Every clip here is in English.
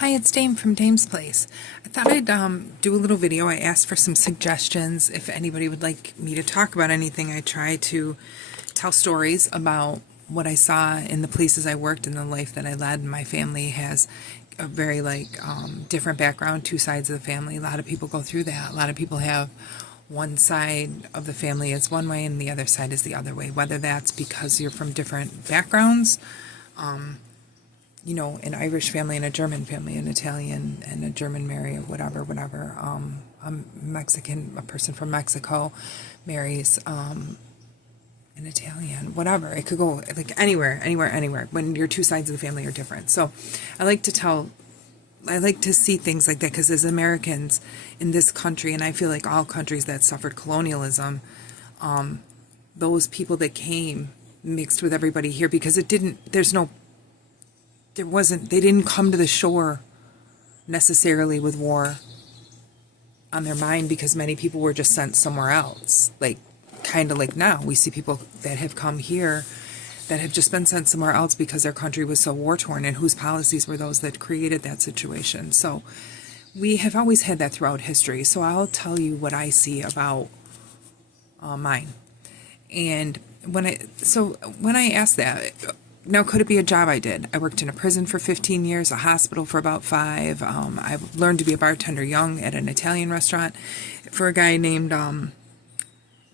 Hi, it's Dame from Dame's Place. I thought I'd do a little video. I asked for some suggestions if anybody would like me to talk about anything. I try to tell stories about what I saw in the places I worked and the life that I led. My family has a very different background, two sides of the family. A lot of people go through that. A lot of people have one side of the family is one way and the other side is the other way, whether that's because you're from different backgrounds, an Irish family and a German family, an Italian and a German marry or whatever. I'm Mexican, a person from Mexico marries an Italian, whatever. It could go like anywhere, when your two sides of the family are different. So I like to see things like that because as Americans in this country, and I feel like all countries that suffered colonialism, those people that came mixed with everybody here because they didn't come to the shore necessarily with war on their mind because many people were just sent somewhere else. Kind of like now, we see people that have come here that have just been sent somewhere else because their country was so war-torn, and whose policies were those that created that situation. So we have always had that throughout history. So I'll tell you what I see about mine. And when I asked that, now, could it be a job I did? I worked in a prison for 15 years, a hospital for about 5. I learned to be a bartender young at an Italian restaurant for a guy named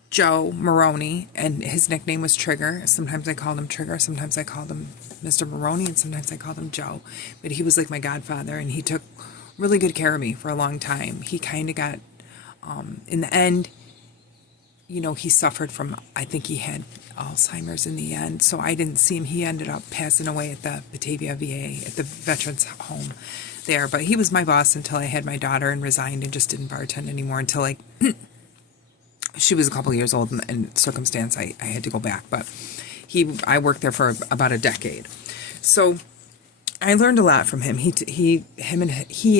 Joe Maroney, and his nickname was Trigger. Sometimes I called him Trigger, sometimes I called him Mr. Maroney, and sometimes I called him Joe. But he was like my godfather, and he took really good care of me for a long time. He kind of got, in the end, he suffered from, I think he had Alzheimer's in the end, so I didn't see him. He ended up passing away at the Batavia VA, at the Veterans Home there. But he was my boss until I had my daughter and resigned and just didn't bartend anymore until she was a couple of years old and circumstance I had to go back. But I worked there for about a decade. So I learned a lot from him. He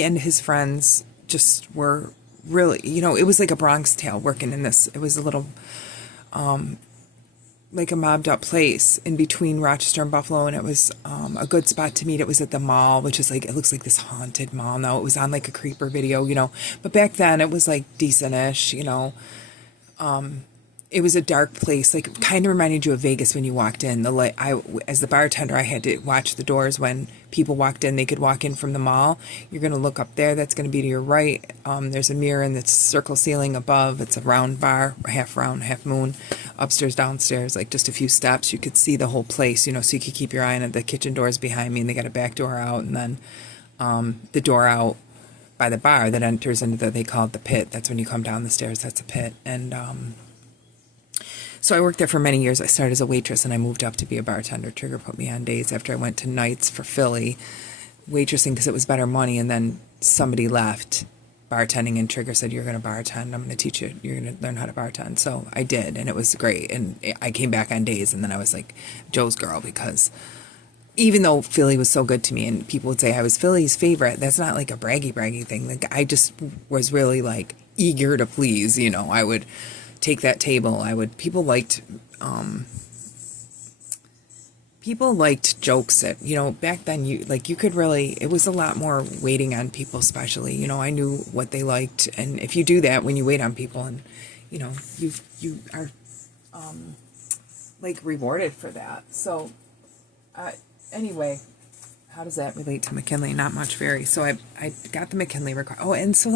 and his friends just were really, it was like a Bronx Tale working in this. It was a little, like a mobbed up place in between Rochester and Buffalo, and it was a good spot to meet. It was at the mall, which is it looks like this haunted mall now. It was on like a creeper video, but back then it was like decent-ish, it was a dark place, kind of reminded you of Vegas when you walked in. As the bartender, I had to watch the doors when people walked in. They could walk in from the mall. You're going to look up there. That's going to be to your right. There's a mirror in the circle ceiling above. It's a round bar, half round, half moon. Upstairs, downstairs, just a few steps. You could see the whole place, so you could keep your eye on it. The kitchen doors behind me, and they got a back door out, and then the door out by the bar that enters into they call it the pit. That's when you come down the stairs. That's a pit. And so I worked there for many years. I started as a waitress, and I moved up to be a bartender. Trigger put me on days after I went to nights for Philly, waitressing because it was better money. And then somebody left bartending, and Trigger said, "You're going to bartend. I'm going to teach you. You're going to learn how to bartend." So I did, and it was great. And I came back on days, and then I was like Joe's girl because even though Philly was so good to me, and people would say I was Philly's favorite, that's not like a braggy thing. I just was really eager to please. I would take that table. People liked jokes that, back then you could really, it was a lot more waiting on people, especially, I knew what they liked. And if you do that when you wait on people and, you are, rewarded for that. So, anyway, how does that relate to McKinley? Not much, very. So I got the McKinley record. Oh, and so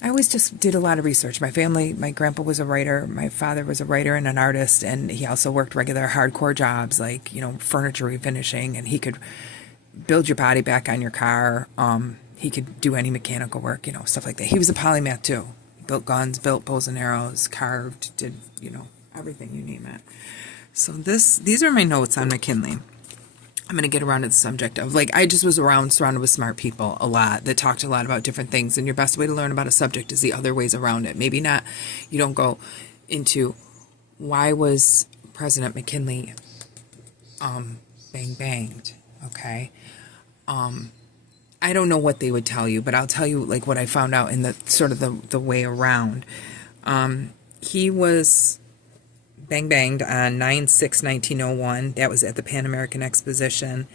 I always just did a lot of research. My grandpa was a writer. My father was a writer and an artist, and he also worked regular hardcore jobs furniture refinishing, and he could build your body back on your car. He could do any mechanical work, stuff like that. He was a polymath too. Built guns, built bows and arrows, carved, did, everything, you name it. So these are my notes on McKinley. I'm going to get around to the subject of, I just was surrounded with smart people a lot that talked a lot about different things. And your best way to learn about a subject is the other ways around it. Maybe not, you don't go into why was President McKinley banged, okay? I don't know what they would tell you, but I'll tell you, what I found out in the sort of the way around. He was banged on 9/6/1901. That was at the Pan American Exposition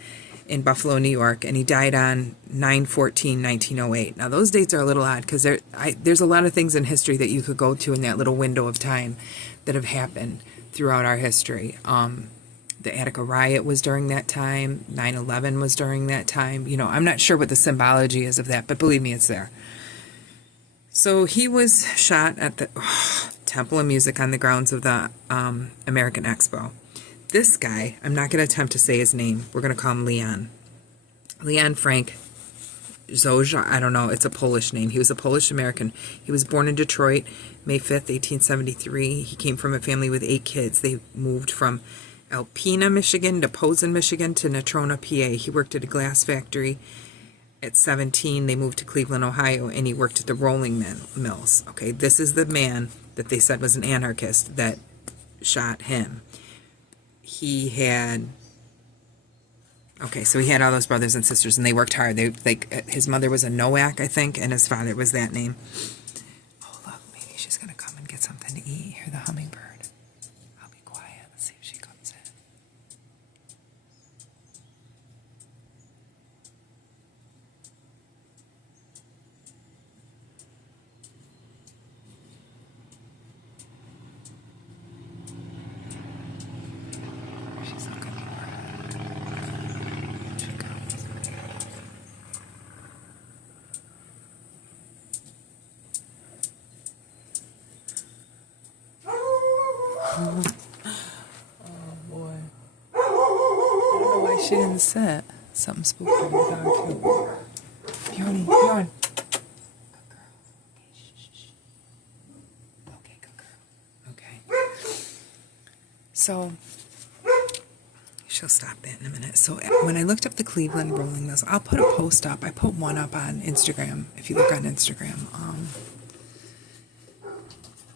in Buffalo, New York, and he died on 9/14/1908. Now those dates are a little odd because there's a lot of things in history that you could go to in that little window of time that have happened throughout our history. The Attica riot was during that time. 9/11 was during that time. You know, I'm not sure what the symbology is of that, but believe me, it's there. So he was shot at the Temple of Music on the grounds of the American Expo. This guy, I'm not going to attempt to say his name. We're going to call him Leon. Leon Frank Zoja, I don't know, it's a Polish name. He was a Polish American. He was born in Detroit, May 5th, 1873. He came from a family with 8 kids. They moved from Alpena, Michigan to Posen, Michigan to Natrona, PA. He worked at a glass factory. At 17, they moved to Cleveland, Ohio, and he worked at the rolling mills. Okay, this is the man that they said was an anarchist that shot him. He had... Okay, so he had all those brothers and sisters, and they worked hard. His mother was a Nowak, I think, and his father was that name. Oh, look, maybe she's going to come and get something to eat. Hear the hummingbird. I'll be quiet. Let's see if she comes in. She's looking for oh boy. I don't know why she didn't sit. Something spooked her in the dog too. Bjorn, Bjorn. Good girl. Okay, shh. Okay, good girl. Okay. So, she'll stop that in a minute. So, when I looked up the Cleveland rolling mills, I'll put a post up. I put one up on Instagram, if you look on Instagram.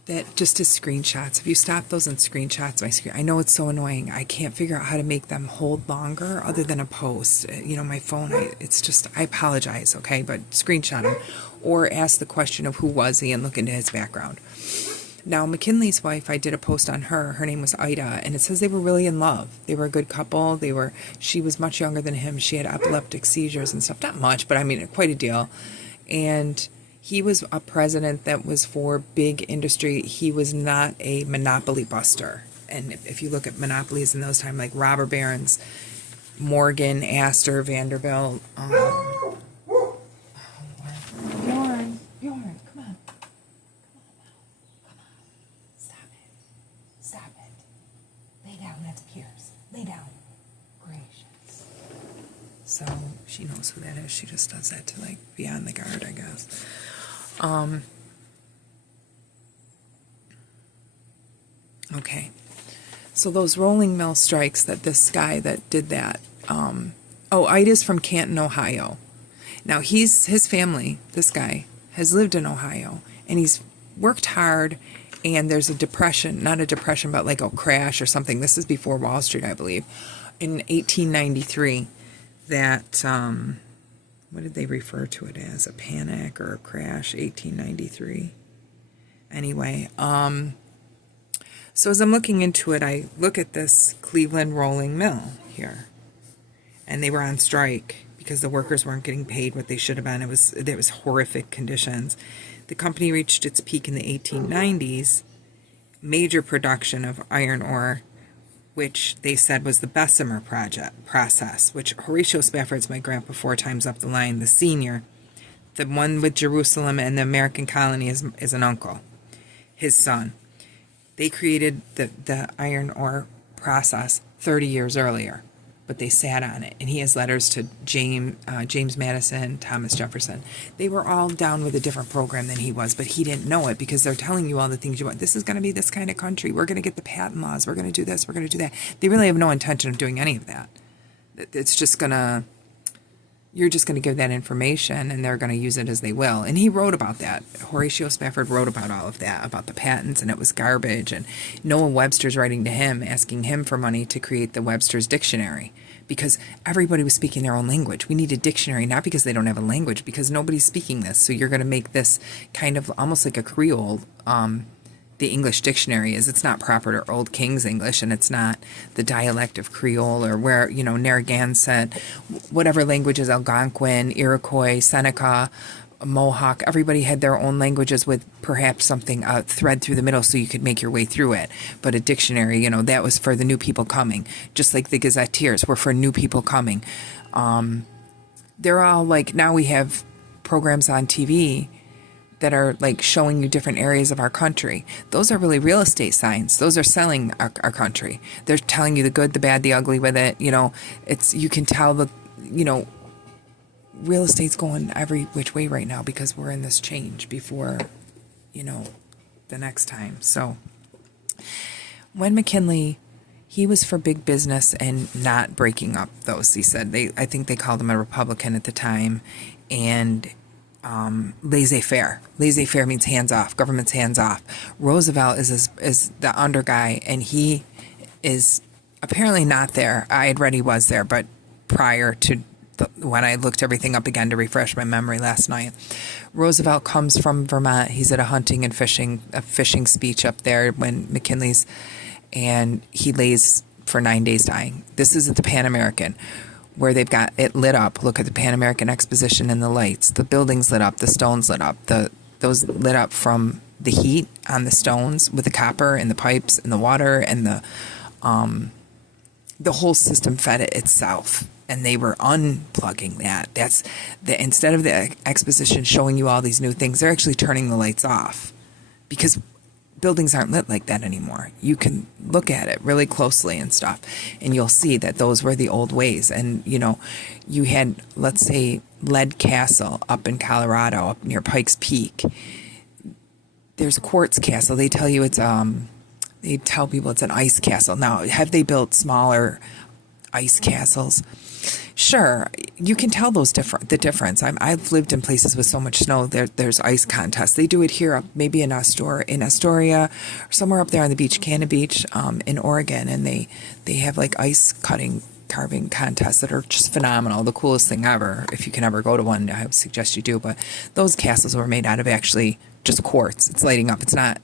That just as screenshots. If you stop those in screenshots, my screen, I know it's so annoying. I can't figure out how to make them hold longer other than a post. You know, my phone, I apologize, okay? But screenshot them. Or ask the question of who was he and look into his background. Now, McKinley's wife, I did a post on her. Her name was Ida, and it says they were really in love. They were a good couple. She was much younger than him. She had epileptic seizures and stuff. Not much, but I mean, quite a deal. And he was a president that was for big industry. He was not a monopoly buster. And if you look at monopolies in those times, like robber barons, Morgan, Astor, Vanderbilt. Bjorn, come on. Stop it. Lay down, that's Pierce. Lay down. Gracious. So she knows who that is. She just does that to, like, be on the guard, I guess. Okay. So those rolling mill strikes that this guy that did that, Ida's from Canton, Ohio. Now his family, this guy, has lived in Ohio, and he's worked hard, and there's a depression, not a depression, but like a crash or something. This is before Wall Street, I believe, in 1893, that, what did they refer to it as? A panic or a crash, 1893. Anyway, so as I'm looking into it, I look at this Cleveland rolling mill here. And they were on strike because the workers weren't getting paid what they should have been. There was horrific conditions. The company reached its peak in the 1890s. Major production of iron ore, which they said was the Bessemer process, which Horatio Spafford's my grandpa 4 times up the line, the senior. The one with Jerusalem and the American colony is an uncle, his son. They created the iron ore process 30 years earlier, but they sat on it. And he has letters to James Madison, Thomas Jefferson. They were all down with a different program than he was, but he didn't know it because they're telling you all the things you want. This is going to be this kind of country. We're going to get the patent laws. We're going to do this. We're going to do that. They really have no intention of doing any of that. It's just going to... You're just going to give that information, and they're going to use it as they will. And he wrote about that. Horatio Spafford wrote about all of that, about the patents, and it was garbage. And Noah Webster's writing to him, asking him for money to create the Webster's Dictionary, because everybody was speaking their own language. We need a dictionary, not because they don't have a language, because nobody's speaking this. So you're going to make this kind of almost like a Creole the English dictionary is. It's not proper to Old King's English, and it's not the dialect of Creole, or where, Narragansett, whatever languages, Algonquin, Iroquois, Seneca, Mohawk, everybody had their own languages with perhaps something, a thread through the middle so you could make your way through it. But a dictionary, that was for the new people coming, just like the gazetteers were for new people coming. They're all like, now we have programs on TV that are like showing you different areas of our country. Those are really real estate signs. Those are selling our country. They're telling you the good, the bad, the ugly with it. You can tell real estate's going every which way right now because we're in this change before, the next time. So when McKinley, he was for big business and not breaking up those. He said I think they called him a Republican at the time, and laissez-faire. Laissez-faire means hands off. Government's hands off. Roosevelt is the under guy, and he is apparently not there. I had read he was there, but prior to when I looked everything up again to refresh my memory last night, Roosevelt comes from Vermont. He's at a hunting and fishing speech up there when McKinley's, and he lays for 9 days dying. This is at the Pan American, where they've got it lit up. Look at the Pan American Exposition and the lights. The buildings lit up. The stones lit up. Those lit up from the heat on the stones with the copper and the pipes and the water, and the whole system fed it itself. And they were unplugging that. That's instead of the exposition showing you all these new things, they're actually turning the lights off, because buildings aren't lit like that anymore. You can look at it really closely and stuff, and you'll see that those were the old ways. And, you had, let's say, Lead Castle up in Colorado, up near Pikes Peak. There's a quartz castle. They tell you they tell people it's an ice castle. Now, have they built smaller ice castles? Sure, you can tell the difference. I've lived in places with so much snow. There's ice contests. They do it here, maybe in Astoria, or somewhere up there on the beach, Cannon Beach, in Oregon, and they have like ice carving contests that are just phenomenal. The coolest thing ever. If you can ever go to one, I would suggest you do. But those castles were made out of actually just quartz. It's lighting up. It's not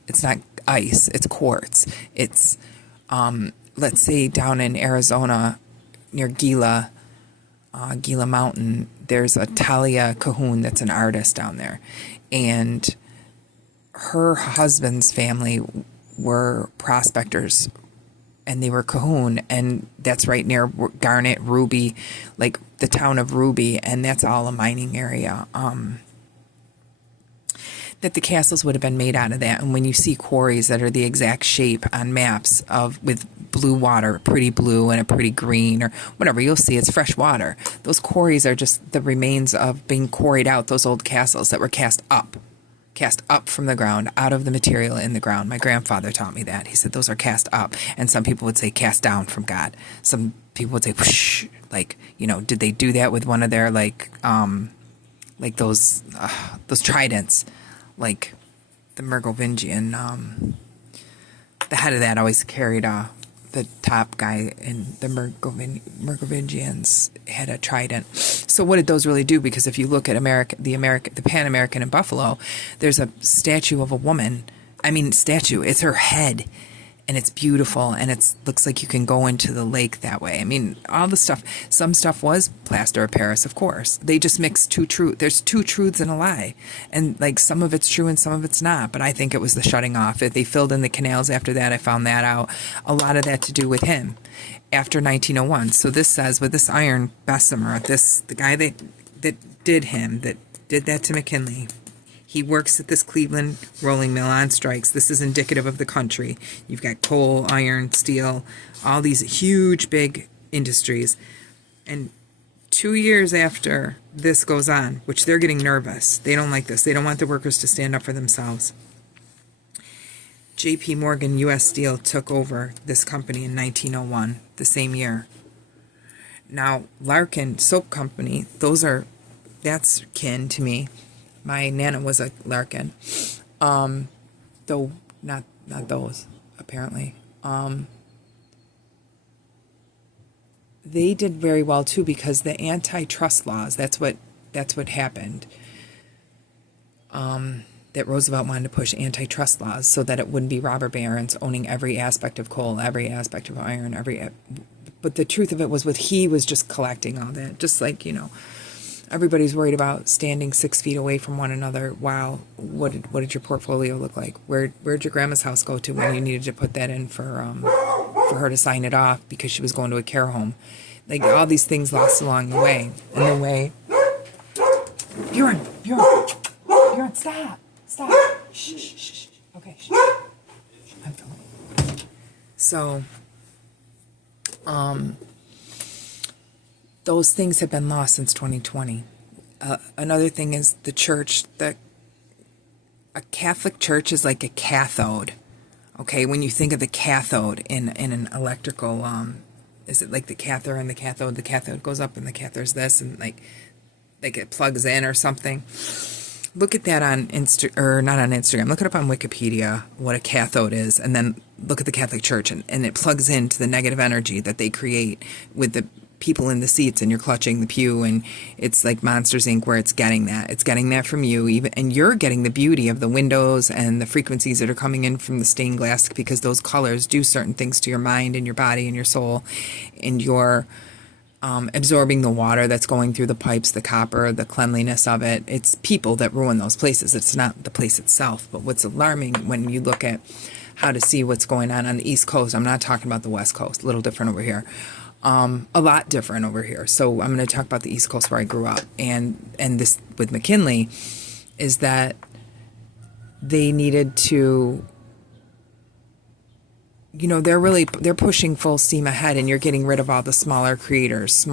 ice. It's quartz. It's let's say down in Arizona near Gila Mountain, there's a Talia Cahoon that's an artist down there, and her husband's family were prospectors, and they were Cahoon, and that's right near Garnet, Ruby, like the town of Ruby, and that's all a mining area. That the castles would have been made out of that. And when you see quarries that are the exact shape on maps with blue water, pretty blue and a pretty green or whatever, you'll see it's fresh water. Those quarries are just the remains of being quarried out, those old castles that were cast up from the ground, out of the material in the ground. My grandfather taught me that. He said those are cast up. And some people would say cast down from God. Some people would say, whoosh, like, did they do that with one of their like those tridents? Like the Merovingian, the head of that always carried the top guy, and the Merovingians had a trident. So what did those really do? Because if you look at the Pan American in Buffalo, there's a statue of a woman. It's her head, and it's beautiful, and it looks like you can go into the lake that way. All the stuff. Some stuff was plaster of Paris, of course. They just mixed two truths. There's two truths and a lie, and like some of it's true and some of it's not. But I think it was the shutting off. If they filled in the canals after that, I found that out. A lot of that to do with him after 1901. So this says with this iron Bessemer, the guy that did that to McKinley. He works at this Cleveland rolling mill on strikes. This is indicative of the country. You've got coal, iron, steel, all these huge, big industries. And 2 years after this goes on, which they're getting nervous. They don't like this. They don't want the workers to stand up for themselves. J.P. Morgan U.S. Steel took over this company in 1901, the same year. Now, Larkin Soap Company, that's kin to me. My Nana was a Larkin, though not those, apparently. They did very well too, because the antitrust laws, that's what happened. that Roosevelt wanted to push antitrust laws so that it wouldn't be robber barons owning every aspect of coal, every aspect of iron, but the truth of it was he was just collecting all that. Just like, everybody's worried about standing 6 feet away from one another. Wow, what did your portfolio look like? Where'd your grandma's house go to when you needed to put that in for her to sign it off because she was going to a care home? Like, all these things lost along the way. And the way... Bjorn, stop. Shh. Okay, shh. I'm filming. So, those things have been lost since 2020. Another thing is the church. A Catholic church is like a cathode. Okay, when you think of the cathode in an electrical, is it like the cathode and the cathode? The cathode goes up and the cathode's this, and like it plugs in or something. Look at that on not on Instagram. Look it up on Wikipedia, what a cathode is, and then look at the Catholic Church, and it plugs into the negative energy that they create with the people in the seats, and you're clutching the pew, and it's like Monsters Inc. where it's getting that. It's getting that from you, and you're getting the beauty of the windows and the frequencies that are coming in from the stained glass, because those colors do certain things to your mind and your body and your soul, and your absorbing the water that's going through the pipes, the copper, the cleanliness of it. It's people that ruin those places. It's not the place itself. But what's alarming when you look at how to see what's going on the East Coast, I'm not talking about the West Coast, a little different over here, a lot different over here. So I'm going to talk about the East Coast where I grew up. And this with McKinley is that they needed to... they're pushing full steam ahead, and you're getting rid of all the smaller creators,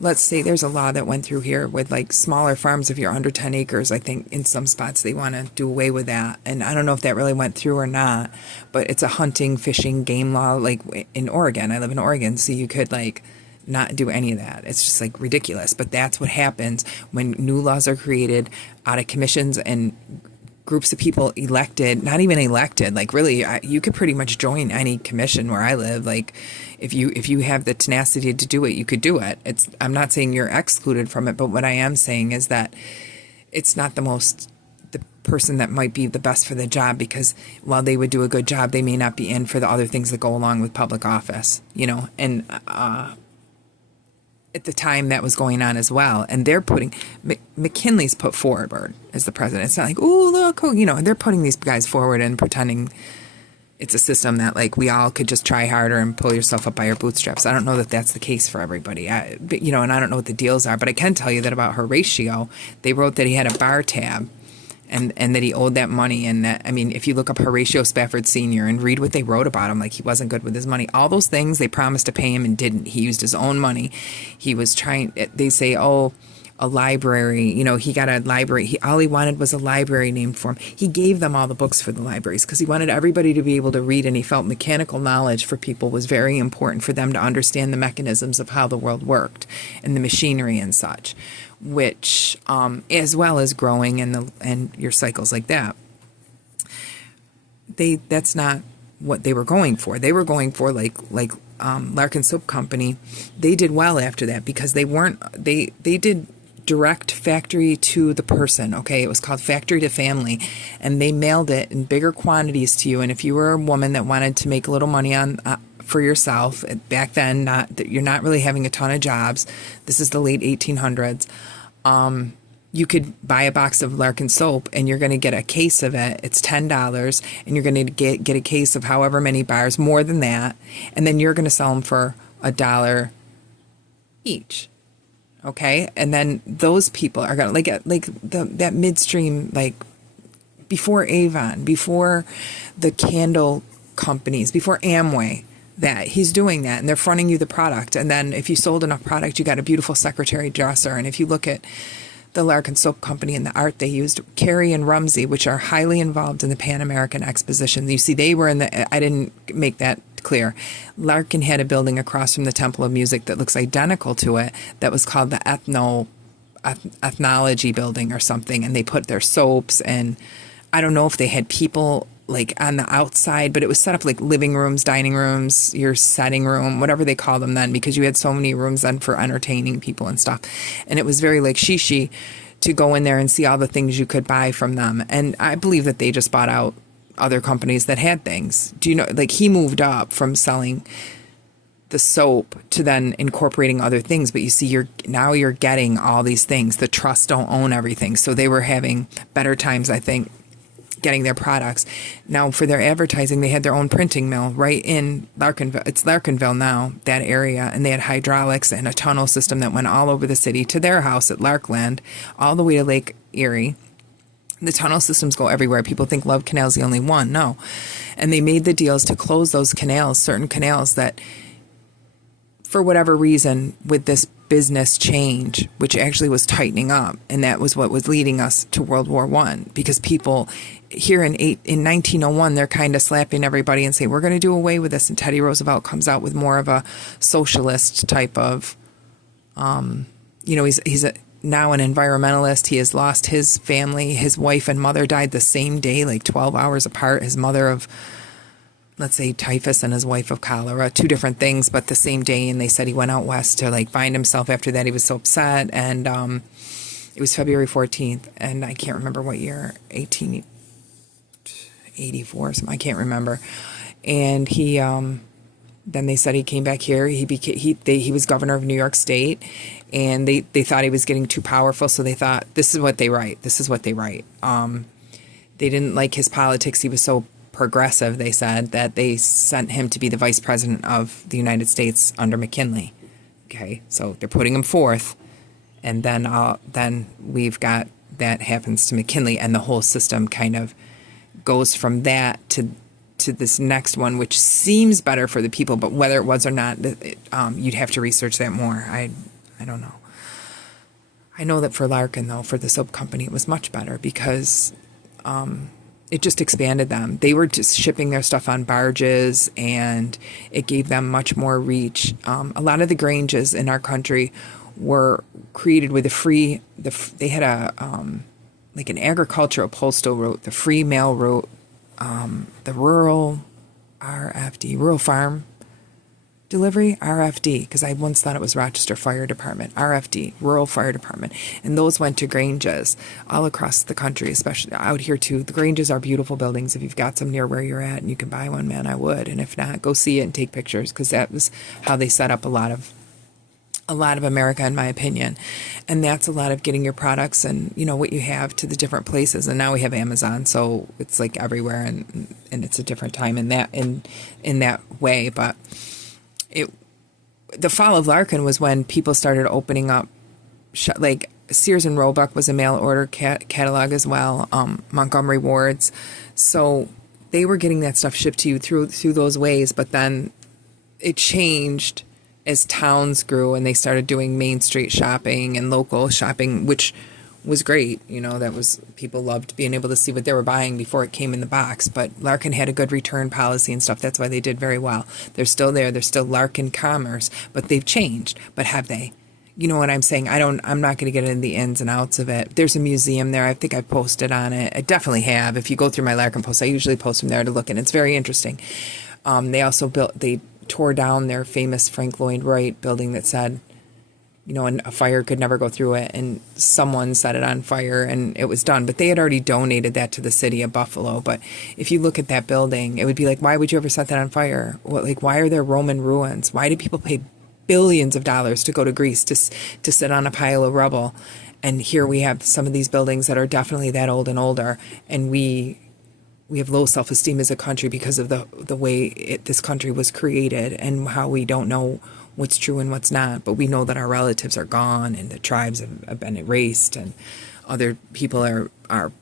let's say there's a law that went through here with like smaller farms. If you're under 10 acres, I think in some spots they want to do away with that. And I don't know if that really went through or not, but it's a hunting, fishing, game law, like in Oregon. I live in Oregon, so you could like not do any of that. It's just like ridiculous. But that's what happens when new laws are created out of commissions and groups of people elected, not even elected, like really, you could pretty much join any commission where I live. Like if you have the tenacity to do it, you could do it. I'm not saying you're excluded from it, but what I am saying is that it's not the person that might be the best for the job, because while they would do a good job, they may not be in for the other things that go along with public office, and, at the time that was going on as well. And they're putting, McKinley's put forward as the president. It's not like, oh, look, they're putting these guys forward and pretending it's a system that like we all could just try harder and pull yourself up by your bootstraps. I don't know that that's the case for everybody. And I don't know what the deals are, but I can tell you that about Horatio, they wrote that he had a bar tab and that he owed that money. And that, if you look up Horatio Spafford Sr. and read what they wrote about him, like he wasn't good with his money. All those things they promised to pay him and didn't. He used his own money. He was trying, they say, a library, he got a library. All he wanted was a library named for him. He gave them all the books for the libraries because he wanted everybody to be able to read, and he felt mechanical knowledge for people was very important for them to understand the mechanisms of how the world worked and the machinery and such, which, as well as growing and your cycles like that. That's not what they were going for. They were going for like Larkin Soap Company. They did well after that because they did direct factory to the person. Okay, it was called factory to family, and they mailed it in bigger quantities to you. And if you were a woman that wanted to make a little money on for yourself back then, you're not really having a ton of jobs. This is the late 1800s. You could buy a box of Larkin soap, and you're going to get a case of it. It's $10, and you're going to get a case of however many bars, more than that, and then you're going to sell them for $1 each. Okay, and then those people are going to that midstream, like before Avon, before the candle companies, before Amway. That he's doing that, and they're fronting you the product, and then if you sold enough product, you got a beautiful secretary dresser. And if you look at the Larkin Soap Company and the art they used, Carey and Rumsey, which are highly involved in the Pan American Exposition. You see, they were in I didn't make that clear. Larkin had a building across from the Temple of Music that looks identical to it that was called the Ethnology Building or something, and they put their soaps, and I don't know if they had people like on the outside, but it was set up like living rooms, dining rooms, your setting room, whatever they call them then, because you had so many rooms then for entertaining people and stuff. And it was very like shishi to go in there and see all the things you could buy from them. And I believe that they just bought out other companies that had things. Do you know, like he moved up from selling the soap to then incorporating other things, but you see you're getting all these things. The trusts don't own everything. So they were having better times, I think, getting their products. Now for their advertising, they had their own printing mill right in Larkinville. It's Larkinville now, that area, and they had hydraulics and a tunnel system that went all over the city to their house at Larkland, all the way to Lake Erie. The tunnel systems go everywhere. People think Love Canal's the only one. No. And they made the deals to close those canals, certain canals that, for whatever reason, with this business change, which actually was tightening up, and that was what was leading us to World War I, because people here in 1901, they're kind of slapping everybody and saying, we're going to do away with this. And Teddy Roosevelt comes out with more of a socialist type of, he's now an environmentalist. He has lost his family. His wife and mother died the same day, like 12 hours apart. His mother of, let's say, typhus, and his wife of cholera, two different things, but the same day. And they said he went out west to like find himself after that. He was so upset. And it was February 14th. And I can't remember what year, 1884 or something. I can't remember. And he, then they said he came back here. He was governor of New York State, and they thought he was getting too powerful. So they thought, this is what they write. This is what they write. They didn't like his politics. He was so progressive, they said, that they sent him to be the vice president of the United States under McKinley. Okay, so they're putting him forth, and then we've got that happens to McKinley, and the whole system kind of goes from that to this next one, which seems better for the people, but whether it was or not, you'd have to research that more. I don't know. I know that for Larkin, though, for the soap company, it was much better because it just expanded them. They were just shipping their stuff on barges, and it gave them much more reach. A lot of the granges in our country were created with they had like an agricultural postal route, the free mail route, the rural RFD, rural farm delivery, RFD, because I once thought it was Rochester Fire Department, RFD, Rural Fire Department, and those went to granges all across the country, especially out here too. The granges are beautiful buildings. If you've got some near where you're at and you can buy one, man, I would. And if not, go see it and take pictures, because that was how they set up a lot of America, in my opinion. And that's a lot of getting your products and, what you have to the different places. And now we have Amazon, so it's like everywhere, and it's a different time in that way. But the fall of Larkin was when people started opening up, like Sears and Roebuck was a mail order catalog as well, Montgomery Ward's. So they were getting that stuff shipped to you through those ways. But then it changed as towns grew, and they started doing Main Street shopping and local shopping, which was great. That was, people loved being able to see what they were buying before it came in the box. But Larkin had a good return policy and stuff. That's why they did very well. They're still there. They're still Larkin Commerce, but they've changed. But have they? You know what I'm saying? I'm not going to get into the ins and outs of it. There's a museum there. I think I posted on it. I definitely have. If you go through my Larkin posts, I usually post them there to look, and it's very interesting. They tore down their famous Frank Lloyd Wright building that said, and a fire could never go through it, and someone set it on fire and it was done. But they had already donated that to the city of Buffalo. But if you look at that building, it would be like, why would you ever set that on fire? Why are there Roman ruins? Why do people pay billions of dollars to go to Greece to sit on a pile of rubble? And here we have some of these buildings that are definitely that old and older, and we have low self-esteem as a country because of the way this country was created, and how we don't know what's true and what's not. But we know that our relatives are gone, and the tribes have been erased, and other people are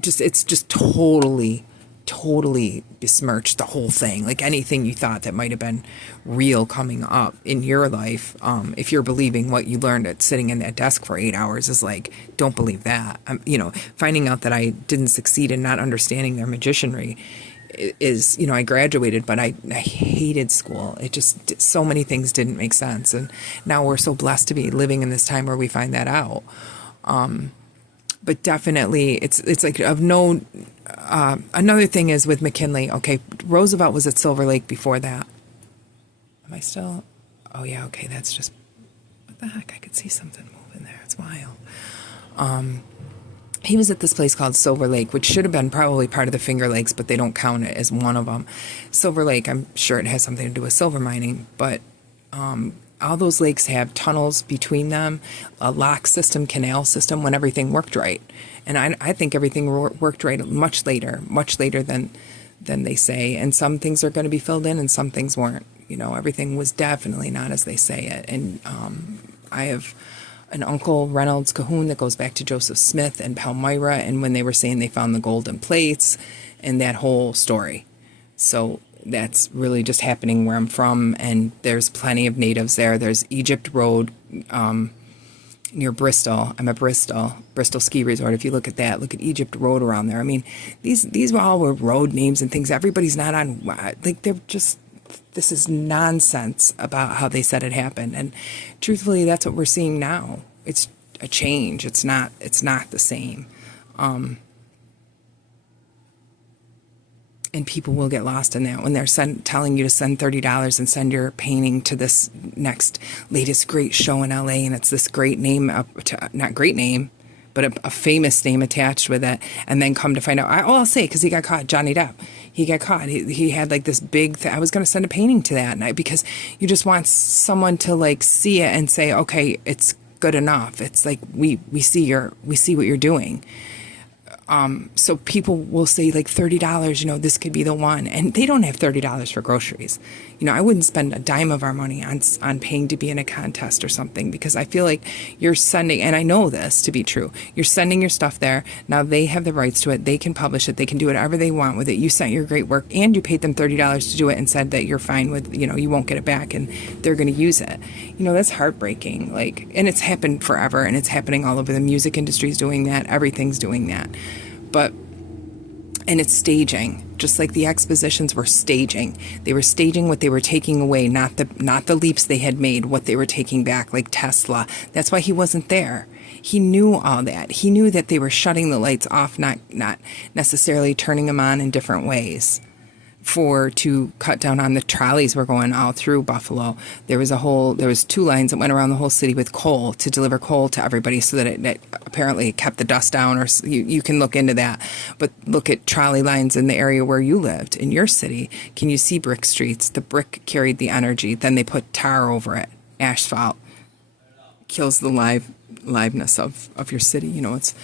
just, it's just totally besmirched, the whole thing. Like anything you thought that might have been real coming up in your life, if you're believing what you learned at sitting in that desk for 8 hours, is like, don't believe that. Finding out that I didn't succeed in not understanding their magicianry is, I graduated, but I hated school. It just, so many things didn't make sense. And now we're so blessed to be living in this time where we find that out. But definitely it's like of no, another thing is with McKinley. Okay. Roosevelt was at Silver Lake before that. Am I still? Oh yeah. Okay. That's just, what the heck? I could see something moving there. It's wild. He was at this place called Silver Lake, which should have been probably part of the Finger Lakes, but they don't count it as one of them. Silver Lake, I'm sure it has something to do with silver mining, but all those lakes have tunnels between them, a lock system, canal system, when everything worked right. And I think everything worked right much later than they say. And some things are going to be filled in and some things weren't. You know, everything was definitely not as they say it. And I have an uncle, Reynolds Cahoon, that goes back to Joseph Smith and Palmyra, and when they were saying they found the golden plates and that whole story. So that's really just happening where I'm from, and there's plenty of natives there. There's Egypt Road near Bristol. I'm at Bristol Ski Resort. If you look at that, look at Egypt Road around there. I mean, these were all road names and things. Everybody's not on, like, they're just, this is nonsense about how they said it happened. And truthfully, that's what we're seeing now. It's a change. It's not the same. And people will get lost in that when they're telling you to send $30 and send your painting to this next latest great show in LA, and it's this great name, not great name, but a famous name attached with it, and then come to find out, I'll say, because he got caught, Johnny Depp, he got caught. He had like this big thing. I was going to send a painting to that night because you just want someone to like see it and say, okay, it's good enough. It's like we see what you're doing. So people will say like $30, you know, this could be the one, and they don't have $30 for groceries. You know, I wouldn't spend a dime of our money on paying to be in a contest or something, because I feel like you're sending, and I know this to be true, you're sending your stuff there. Now they have the rights to it. They can publish it. They can do whatever they want with it. You sent your great work and you paid them $30 to do it and said that you're fine with, you know, you won't get it back and they're going to use it. You know, that's heartbreaking. Like, and it's happened forever, and it's happening all over. The music industry is doing that. Everything's doing that. And it's staging, just like the expositions were staging. They were staging what they were taking away, not the leaps they had made, what they were taking back, like Tesla. That's why he wasn't there. He knew all that. He knew that they were shutting the lights off, not necessarily turning them on in different ways to cut down on the trolleys were going all through Buffalo. There was 2 lines that went around the whole city with coal to deliver coal to everybody, so that it apparently kept the dust down, or you can look into that. But look at trolley lines in the area where you lived, in your city. Can you see brick streets? The brick carried the energy. Then they put tar over it, asphalt. Kills the liveness of your city. You know, it's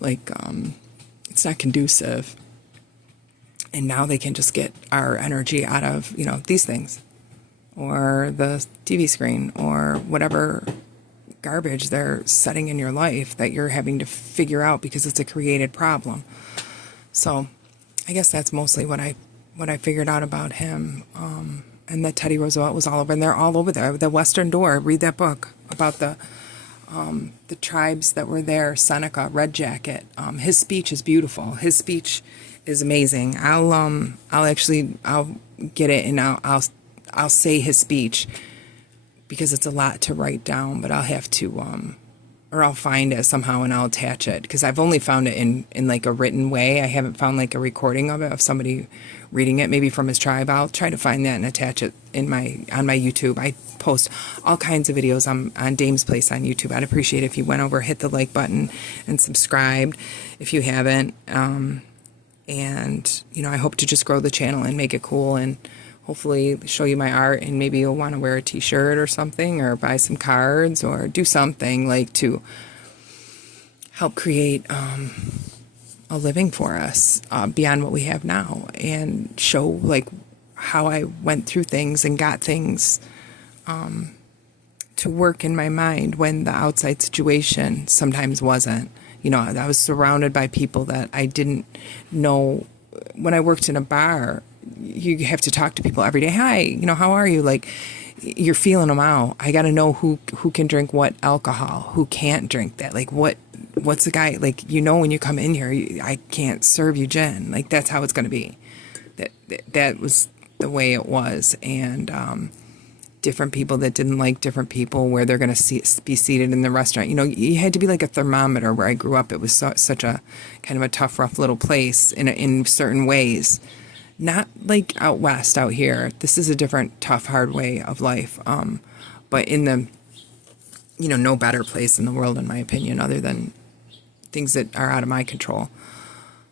like, it's not conducive. And now they can just get our energy out of, you know, these things, or the TV screen, or whatever garbage they're setting in your life that you're having to figure out because it's a created problem. So I guess that's mostly what I figured out about him. And that Teddy Roosevelt was all over, and they're all over there. The Western Door, read that book about the tribes that were there. Seneca, Red Jacket. His speech is beautiful. His speech is amazing. I'll get it, and I'll say his speech, because it's a lot to write down, but I'll have to, or I'll find it somehow and I'll attach it, because I've only found it in like a written way. I haven't found like a recording of it, of somebody reading it, maybe from his tribe. I'll try to find that and attach it on my YouTube. I post all kinds of videos on Dame's Place on YouTube. I'd appreciate it if you went over, hit the like button, and subscribed if you haven't. And, you know, I hope to just grow the channel and make it cool, and hopefully show you my art, and maybe you'll want to wear a t-shirt or something, or buy some cards, or do something like to help create a living for us beyond what we have now, and show like how I went through things and got things to work in my mind when the outside situation sometimes wasn't. You know, I was surrounded by people that I didn't know. When I worked in a bar, you have to talk to people every day. Hi, you know, how are you? Like, you're feeling them out. I got to know who can drink what alcohol, who can't drink that. Like, what's the guy, like, you know, when you come in here, I can't serve you gin. Like, that's how it's going to be. That was the way it was. And different people that didn't like different people, where they're going to be seated in the restaurant. You know, you had to be like a thermometer. Where I grew up, it was such a kind of a tough, rough little place in certain ways. Not like out west, out here. This is a different, tough, hard way of life. But in the, you know, no better place in the world, in my opinion, other than things that are out of my control.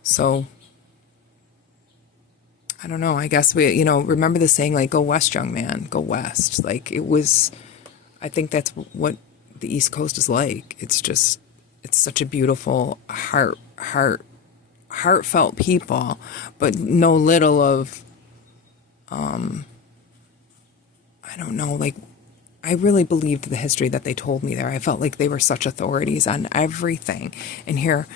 So I don't know. I guess we, remember the saying, like, go west, young man, go west. Like, I think that's what the East Coast is like. It's such a beautiful, heartfelt people, but no little of, I don't know, like, I really believed the history that they told me there. I felt like they were such authorities on everything. And here,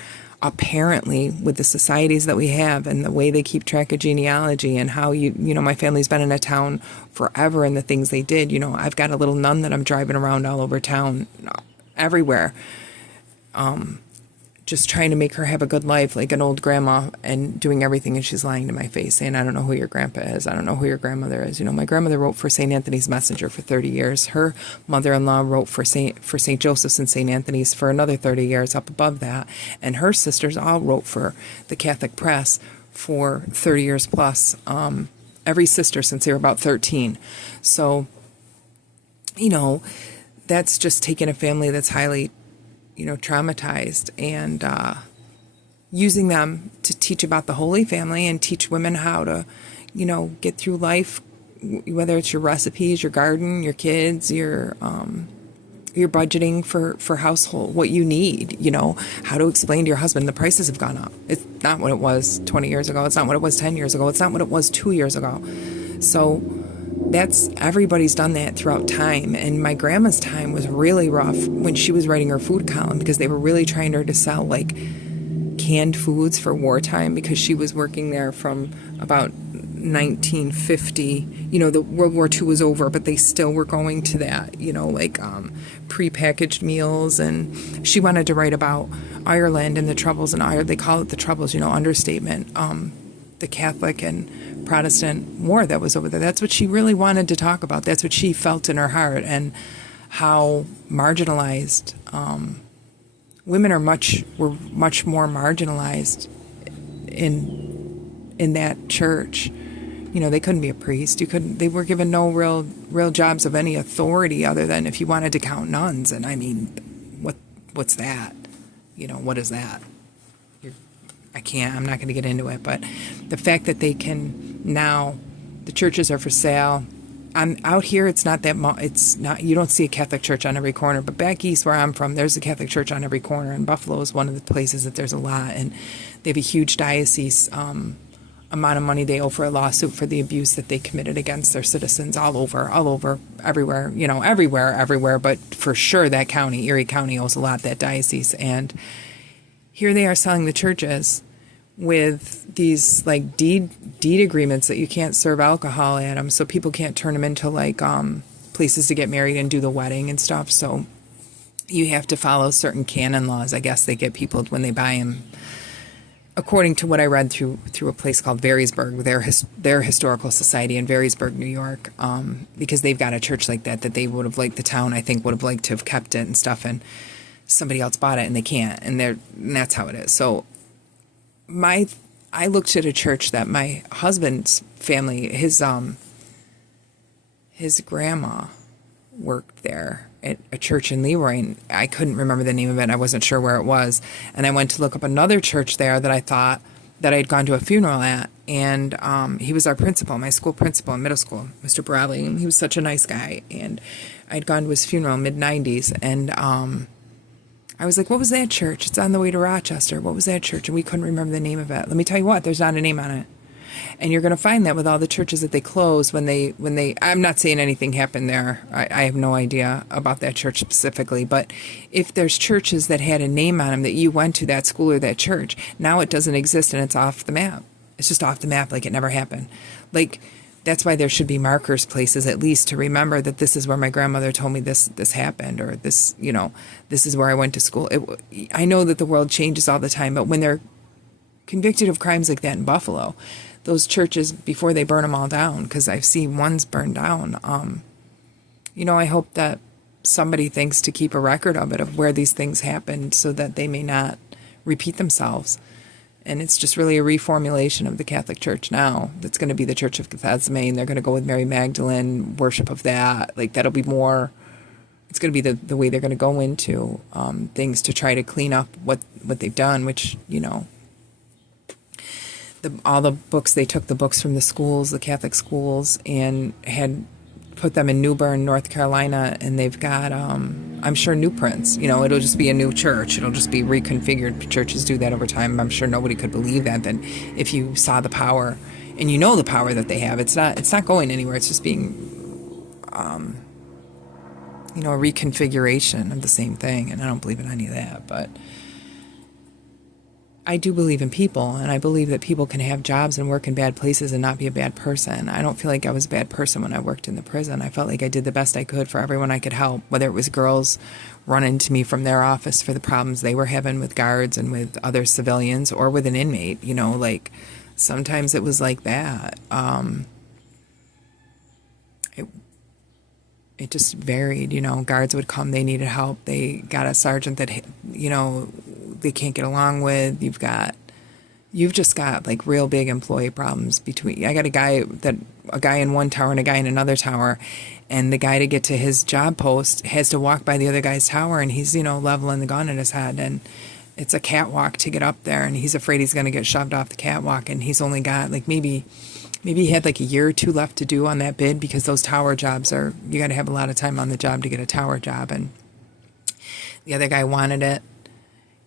apparently, with the societies that we have and the way they keep track of genealogy and how my family's been in a town forever and the things they did, I've got a little nun that I'm driving around all over town, everywhere, just trying to make her have a good life, like an old grandma, and doing everything, and she's lying to my face, saying, I don't know who your grandpa is. I don't know who your grandmother is. My grandmother wrote for St. Anthony's Messenger for 30 years. Her mother-in-law wrote for St. Joseph's and St. Anthony's for another 30 years up above that. And her sisters all wrote for the Catholic Press for 30 years plus, every sister since they were about 13. So, that's just taking a family that's highly traumatized, and using them to teach about the Holy Family and teach women how to, get through life, whether it's your recipes, your garden, your kids, your budgeting for household, what you need, how to explain to your husband the prices have gone up. It's not what it was 20 years ago. It's not what it was 10 years ago. It's not what it was 2 years ago. So everybody's done that throughout time. And my grandma's time was really rough when she was writing her food column, because they were really trying her to sell like canned foods for wartime, because she was working there from about 1950. The World War II was over, but they still were going to that, prepackaged meals. And she wanted to write about Ireland and the troubles in Ireland. They call it the troubles, understatement. The Catholic and Protestant war that was over there. That's what she really wanted to talk about. That's what she felt in her heart, and how marginalized women were much more marginalized in that church. They couldn't be a priest. They were given no real jobs of any authority other than if you wanted to count nuns. And I mean, what's that? What is that? I'm not going to get into it, but the fact that they can now, the churches are for sale. Out here, it's not that you don't see a Catholic church on every corner, but back east where I'm from, there's a Catholic church on every corner, and Buffalo is one of the places that there's a lot, and they have a huge diocese amount of money they owe for a lawsuit for the abuse that they committed against their citizens all over, everywhere, everywhere, but for sure that county, Erie County, owes a lot, that diocese. And here they are selling the churches with these like deed agreements that you can't serve alcohol at them, so people can't turn them into like places to get married and do the wedding and stuff. So you have to follow certain canon laws. I guess they get people when they buy them. According to what I read through a place called Varysburg, their historical society in Varysburg, New York, because they've got a church like that they would have liked, the town I think would have liked to have kept it and stuff, and somebody else bought it and they can't, and that's how it is. So I looked at a church that my husband's family, his grandma worked there at a church in Leroy, and I couldn't remember the name of it. I wasn't sure where it was. And I went to look up another church there that I thought that I'd gone to a funeral at. And he was our principal, my school principal in middle school, Mr. Bradley. And he was such a nice guy. And I'd gone to his funeral in mid-90s. And I was like, what was that church? It's on the way to Rochester. What was that church? And we couldn't remember the name of it. Let me tell you what, there's not a name on it. And you're going to find that with all the churches that they close when they, I'm not saying anything happened there. I have no idea about that church specifically. But if there's churches that had a name on them that you went to, that school or that church, now it doesn't exist and it's off the map. It's just off the map, like it never happened. Like, that's why there should be markers, places at least, to remember that this is where my grandmother told me this happened, or this, this is where I went to school. I know that the world changes all the time, but when they're convicted of crimes like that in Buffalo, those churches, before they burn them all down, because I've seen ones burned down, I hope that somebody thinks to keep a record of it, of where these things happened, so that they may not repeat themselves. And it's just really a reformulation of the Catholic Church now. That's going to be the Church of Bethesda. They're going to go with Mary Magdalene, worship of that. Like, that'll be more it's going to be the way they're going to go into things to try to clean up what they've done, which, all the books, they took the books from the schools, the Catholic schools, and had put them in New Bern, North Carolina, and they've got, I'm sure, new prints. It'll just be a new church. It'll just be reconfigured. Churches do that over time. I'm sure nobody could believe that if you saw the power, and the power that they have, it's not going anywhere. It's just being, a reconfiguration of the same thing, and I don't believe in any of that, but I do believe in people, and I believe that people can have jobs and work in bad places and not be a bad person. I don't feel like I was a bad person when I worked in the prison. I felt like I did the best I could for everyone I could help, whether it was girls running to me from their office for the problems they were having with guards and with other civilians, or with an inmate. Sometimes it was like that. It just varied. Guards would come, they needed help, they got a sergeant that they can't get along with. You've just got like real big employee problems I got a guy in one tower and a guy in another tower, and the guy, to get to his job post, has to walk by the other guy's tower, and he's leveling the gun at his head, and it's a catwalk to get up there, and he's afraid he's going to get shoved off the catwalk, and he's only got like maybe he had like a year or two left to do on that bid, because those tower jobs you got to have a lot of time on the job to get a tower job, and the other guy wanted it.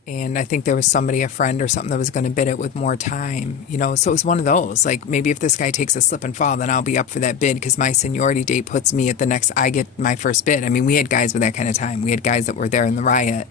And I think there was a friend or something, that was going to bid it with more time, So it was one of those, like, maybe if this guy takes a slip and fall, then I'll be up for that bid, because my seniority date puts me at I get my first bid. I mean, we had guys with that kind of time. We had guys that were there in the riot,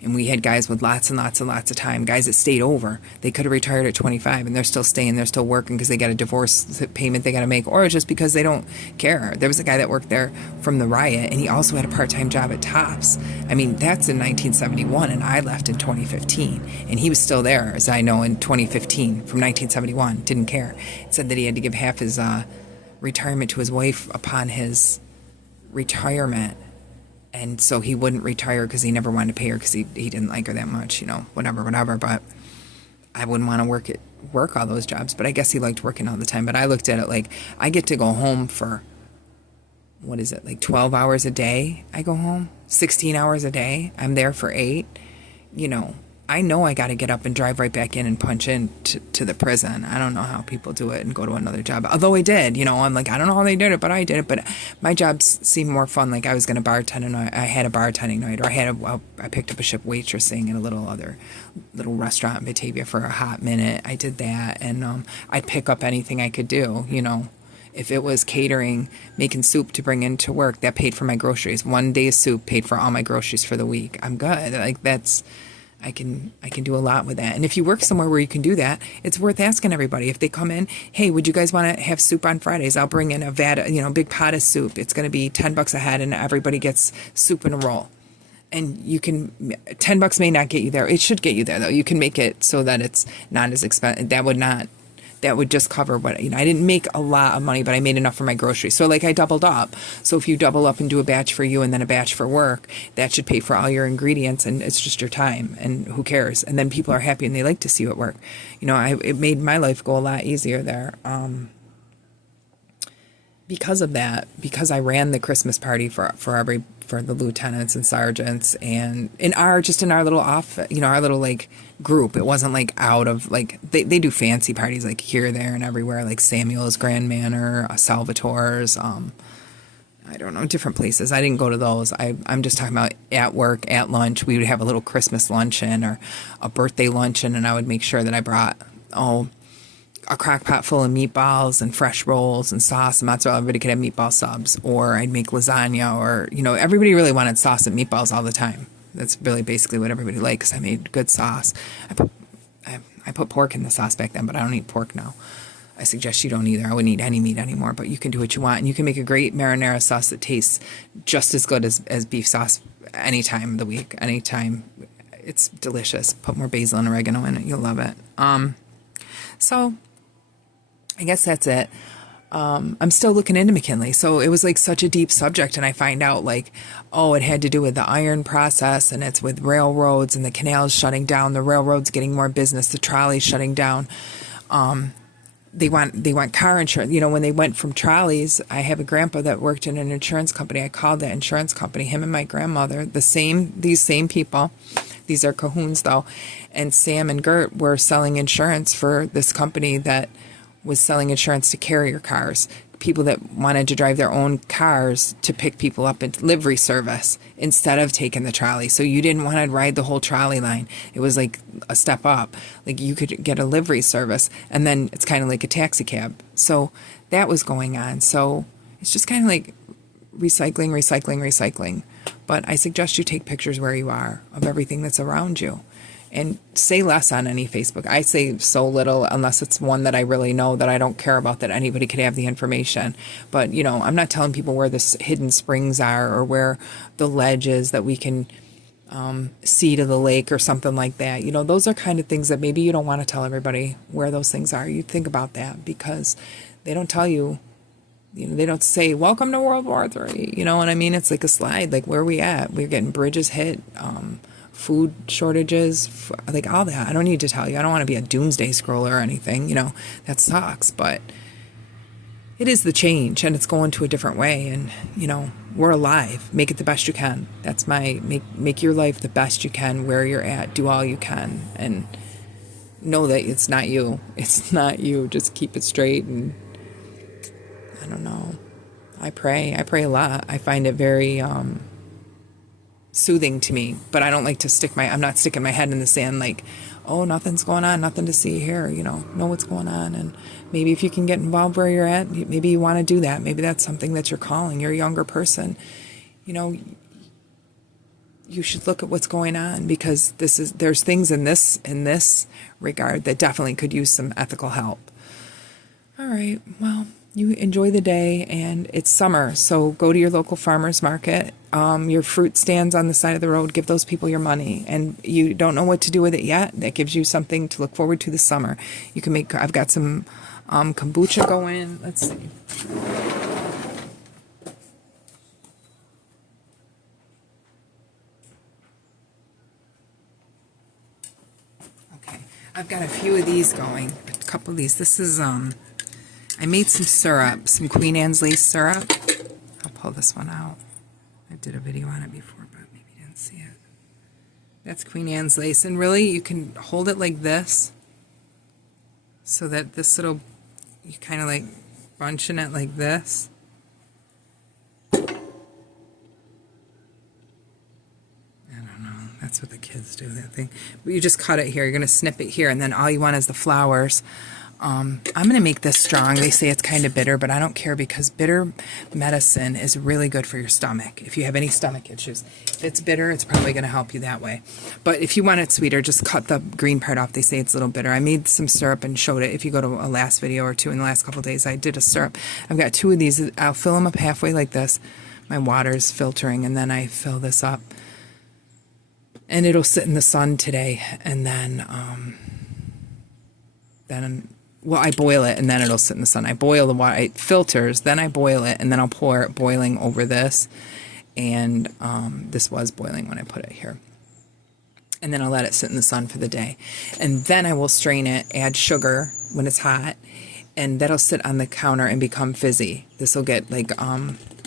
and we had guys with lots and lots and lots of time, guys that stayed over. They could have retired at 25, and they're still staying, they're still working because they got a divorce payment they got to make, or just because they don't care. There was a guy that worked there from the riot, and he also had a part-time job at Tops. I mean, that's in 1971, and I left in 2015, and he was still there, as I know, in 2015, from 1971, didn't care. It said that he had to give half his retirement to his wife upon his retirement, and so he wouldn't retire because he never wanted to pay her, because he didn't like her that much, whatever. But I wouldn't want to work all those jobs. But I guess he liked working all the time. But I looked at it like, I get to go home for, what is it, like 12 hours a day? I go home 16 hours a day. I'm there for 8. I know I got to get up and drive right back in and punch in to the prison. I don't know how people do it and go to another job. Although I did, I'm like, I don't know how they did it, but I did it. But my jobs seemed more fun. Like, I was going to bartend, and I had a bartending night, or I picked up a shift waitressing at a little restaurant in Batavia for a hot minute. I did that, and I'd pick up anything I could do, If it was catering, making soup to bring into work, that paid for my groceries. One day's soup paid for all my groceries for the week. I'm good. Like, I can do a lot with that. And if you work somewhere where you can do that, it's worth asking everybody. If they come in, hey, would you guys want to have soup on Fridays? I'll bring in a vat, big pot of soup. It's going to be $10 a head, and everybody gets soup in a roll. And $10 may not get you there. It should get you there, though. You can make it so that it's not as expensive. That would just cover what, I didn't make a lot of money, but I made enough for my groceries. So like, I doubled up. So if you double up and do a batch for you and then a batch for work, that should pay for all your ingredients, and it's just your time, and who cares? And then people are happy and they like to see you at work. It made my life go a lot easier there. Because of that, because I ran the Christmas party for the lieutenants and sergeants, and in our little our little like group. It wasn't like out of like, they do fancy parties like here, there, and everywhere, like Samuel's Grand Manor, Salvatore's, I don't know, different places. I didn't go to those. I'm just talking about at work, at lunch. We would have a little Christmas luncheon or a birthday luncheon, and I would make sure that I brought a crock pot full of meatballs and fresh rolls and sauce and mozzarella. Everybody could have meatball subs, or I'd make lasagna, or, everybody really wanted sauce and meatballs all the time. That's really basically what everybody liked, because I made good sauce. I put pork in the sauce back then, but I don't eat pork now. I suggest you don't either. I wouldn't eat any meat anymore, but you can do what you want. And you can make a great marinara sauce that tastes just as good as beef sauce any time of the week, anytime. It's delicious. Put more basil and oregano in it. You'll love it. So I guess that's it. I'm still looking into McKinley. So it was like such a deep subject, and I find out like, it had to do with the iron process, and it's with railroads and the canals shutting down, the railroads getting more business, the trolleys shutting down. they want car insurance. You know, when they went from trolleys, I have a grandpa that worked in an insurance company. I called that insurance company, him and my grandmother, these same people. These are cahoons though. And Sam and Gert were selling insurance for this company that was selling insurance to carrier cars. People that wanted to drive their own cars to pick people up in livery service instead of taking the trolley. So you didn't want to ride the whole trolley line. It was like a step up. Like you could get a livery service, and then it's kind of like a taxi cab. So that was going on. So it's just kind of like recycling, recycling, recycling. But I suggest you take pictures where you are of everything that's around you. And say less on any Facebook. I say so little unless it's one that I really know that I don't care about, that anybody could have the information. But, you know, I'm not telling people where the hidden springs are or where the ledge is that we can see to the lake or something like that. You know, those are kind of things that maybe you don't want to tell everybody where those things are. You think about that because they don't tell you. You know, they don't say, welcome to World War III. You know what I mean? It's like a slide. Like, where are we at? We're getting bridges hit. Food shortages, like all that. I don't need to tell you. I don't want to be a doomsday scroller or anything. You know, that sucks. But it is the change, and it's going to a different way. And, you know, we're alive. Make it the best you can. That's my, make your life the best you can where you're at. Do all you can. And know that it's not you. It's not you. Just keep it straight. And I don't know. I pray a lot. I find it very, soothing to me, but I don't like to I'm not sticking my head in the sand like, oh, nothing's going on, nothing to see here, you know what's going on. And maybe if you can get involved where you're at, maybe you want to do that. Maybe that's something that you're calling. You're a younger person, you know, you should look at what's going on, because there's things in this regard that definitely could use some ethical help. All right, well, you enjoy the day, and it's summer, so go to your local farmer's market. Your fruit stands on the side of the road, give those people your money. And you don't know what to do with it yet, that gives you something to look forward to this summer. You can make, I've got some kombucha going. Let's see. Okay, I've got a few of these going, a couple of these. This is, I made some syrup, some Queen Anne's lace syrup. I'll pull this one out. I did a video on it before, but maybe you didn't see it. That's Queen Anne's lace. And really, you can hold it like this, so that this little, you kind of like bunching it like this. I don't know. That's what the kids do, that thing. But you just cut it here. You're going to snip it here, and then all you want is the flowers. I'm going to make this strong. They say it's kind of bitter, but I don't care, because bitter medicine is really good for your stomach if you have any stomach issues. If it's bitter, it's probably going to help you that way. But if you want it sweeter, just cut the green part off. They say it's a little bitter. I made some syrup and showed it. If you go to a last video or two in the last couple of days, I did a syrup. I've got 2 of these. I'll fill them up halfway like this. My water's filtering, and then I fill this up. And it'll sit in the sun today, and then well, I boil it, and then it'll sit in the sun. I boil the water, it filters, then I boil it, and then I'll pour it boiling over this. And this was boiling when I put it here. And then I'll let it sit in the sun for the day. And then I will strain it, add sugar when it's hot, and that'll sit on the counter and become fizzy. This will get like,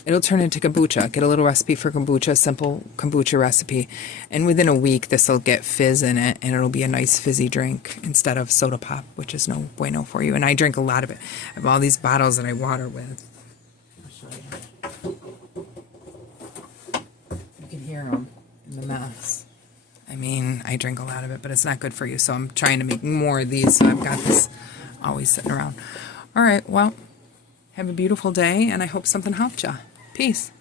it'll turn into kombucha. Get a little recipe for kombucha, simple kombucha recipe. And within a week, this will get fizz in it, and it'll be a nice fizzy drink instead of soda pop, which is no bueno for you. And I drink a lot of it. I have all these bottles that I water with. I'll show you. You can hear them in the mess. I mean, I drink a lot of it, but it's not good for you. So I'm trying to make more of these. So I've got this always sitting around. All right, well, have a beautiful day, and I hope something helped you. Peace.